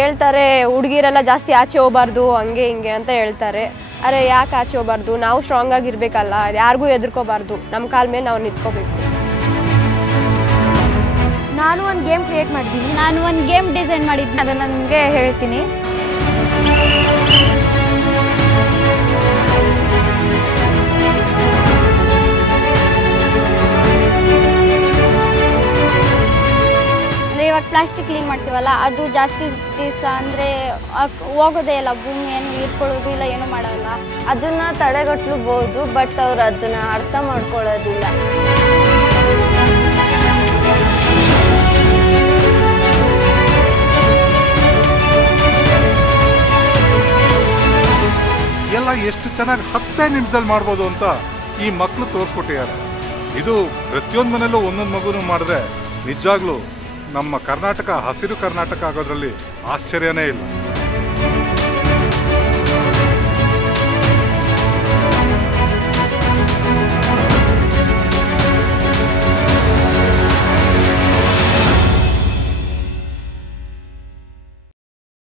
ಹೇಳ್ತಾರೆ ಹುಡುಗಿರೆಲ್ಲ ಜಾಸ್ತಿ ಆಚೆ ಹೋಗಬಾರ್ದು ಹಂಗೆ ಹಿಂಗೆ ಅಂತ ಹೇಳ್ತಾರೆ. ಅರೆ ಯಾಕೆ ಆಚೆ ಹೋಗಬಾರ್ದು, ನಾವು ಸ್ಟ್ರಾಂಗ್ ಆಗಿರಬೇಕಲ್ಲ, ಯಾರಿಗೂ ಹೆದರ್ಕೋಬಾರ್ದು, ನಮ್ಮ ಕಾಲ ಮೇಲೆ ನಾವು ನಿಂತ್ಕೋಬೇಕು. ನಾನು ಒಂದು ಗೇಮ್ ಕ್ರಿಯೇಟ್ ಮಾಡಿದ್ದೀನಿ. ನಾನು ಒಂದು ಗೇಮ್ ಡಿಸೈನ್ ಮಾಡಿದ್ದೀನಿ, ಅದನ್ನು ನಿಮಗೆ ಹೇಳ್ತೀನಿ. ಇವಾಗ ಪ್ಲಾಸ್ಟಿಕ್ ಕ್ಲೀನ್ ಮಾಡ್ತೀವಲ್ಲ, ಅದು ಜಾಸ್ತಿ ದಿವಸ ಅಂದರೆ ಹೋಗೋದೇ ಇಲ್ಲ, ಭೂಮಿ ಏನು ಹೀರ್ಕೊಳ್ಳೋದು ಇಲ್ಲ, ಏನೂ ಮಾಡಲ್ಲ. ಅದನ್ನು ತಡೆಗಟ್ಟಬಹುದು, ಬಟ್ ಅವ್ರು ಅದನ್ನು ಅರ್ಥ ಮಾಡ್ಕೊಳ್ಳೋದಿಲ್ಲ. ಎಲ್ಲ ಎಷ್ಟು ಚೆನ್ನಾಗಿ 10 ನಿಮಿಷದಲ್ಲಿ ಮಾಡ್ಬೋದು ಅಂತ ಈ ಮಕ್ಕಳು ತೋರಿಸ್ಕೊಟ್ಟಿದ್ದಾರೆ. ಇದು ಪ್ರತಿಯೊಂದು ಮನೆಯಲ್ಲೂ ಒಂದೊಂದು ಮಗುನೂ ಮಾಡಿದ್ರೆ ನಿಜಾಗ್ಲೂ ನಮ್ಮ ಕರ್ನಾಟಕ ಹಸಿರು ಕರ್ನಾಟಕ ಆಗೋದ್ರಲ್ಲಿ ಆಶ್ಚರ್ಯನೇ ಇಲ್ಲ.